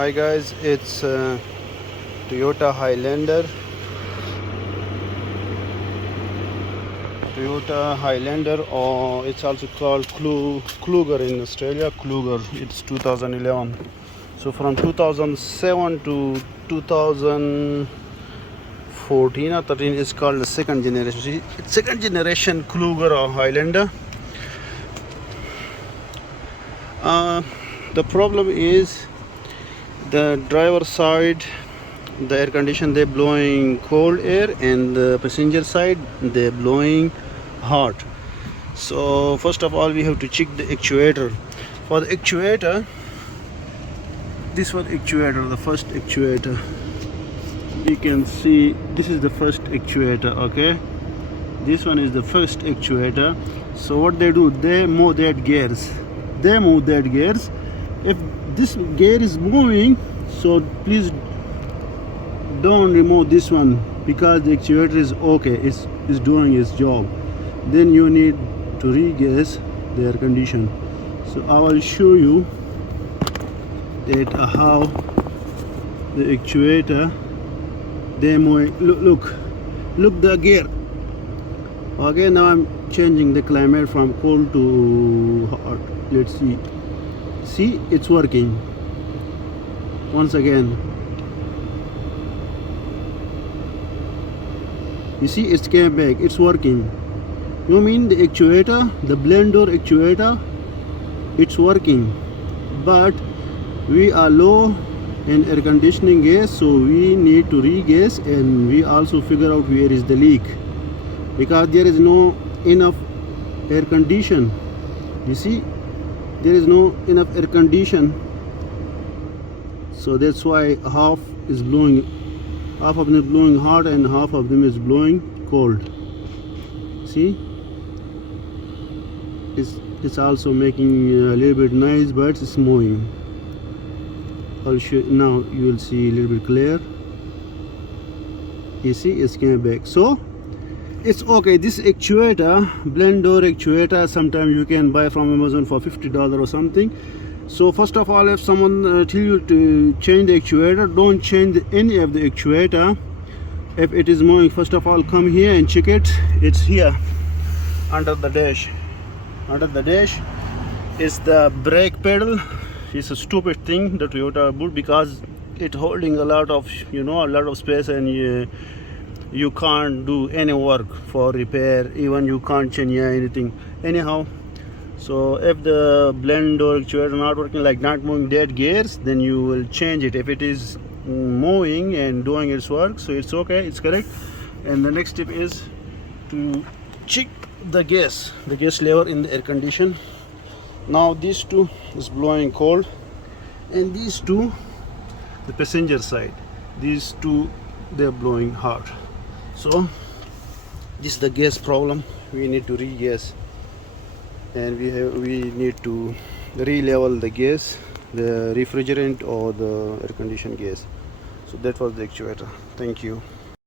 Hi guys, it's Toyota Highlander. Toyota Highlander, or it's also called Kluger in Australia. Kluger, it's 2011. So from 2007 to 2014 or 13 is called the second generation. It's second generation Kluger or Highlander. The problem is the driver side, the air condition, they're blowing cold air, and the passenger side they're blowing hot. So first of all we have to check the actuator. For the actuator, this one actuator, the first actuator, you can see this is the first actuator. Okay, this one is the first actuator. So what they do, they move that gears. If this gear is moving, so please don't remove this one, because the actuator is okay, it's doing its job. Then you need to regas the air condition. So I will show you that how the actuator they move. Look the gear. Okay, now I'm changing the climate from cold to hot. Let's see, it's working once again. You see, it came back, it's working. You mean the actuator, the blend door actuator, it's working, but we are low in air conditioning gas, so we need to regas, and we also figure out where is the leak, because there is no enough air condition. You see, there is no enough air condition, so that's why half of them is blowing hot and half of them is blowing cold. See, it's also making a little bit noise, but it's moving. I'll show now, you will see a little bit clear. You see, it's came back. So it's okay. This actuator, blend door actuator, sometimes you can buy from Amazon for $50 or something. So first of all, if someone tell you to change the actuator, don't change any of the actuator. If it is moving, first of all come here and check it. It's here under the dash. Under the dash is the brake pedal. It's a stupid thing that Toyota put, because it's holding a lot of space, and you can't do any work for repair, even you can't change anything anyhow. So if the blend door actuator not working, like not moving that gears, then you will change it. If it is moving and doing its work, so it's okay, it's correct. And the next step is to check the gas level in the air condition. Now these two is blowing cold, and these two, the passenger side, these two, they're blowing hot. So this is the gas problem. We need to regas, and we need to re-level the gas, the refrigerant or the air conditioned gas. So that was the actuator. Thank you.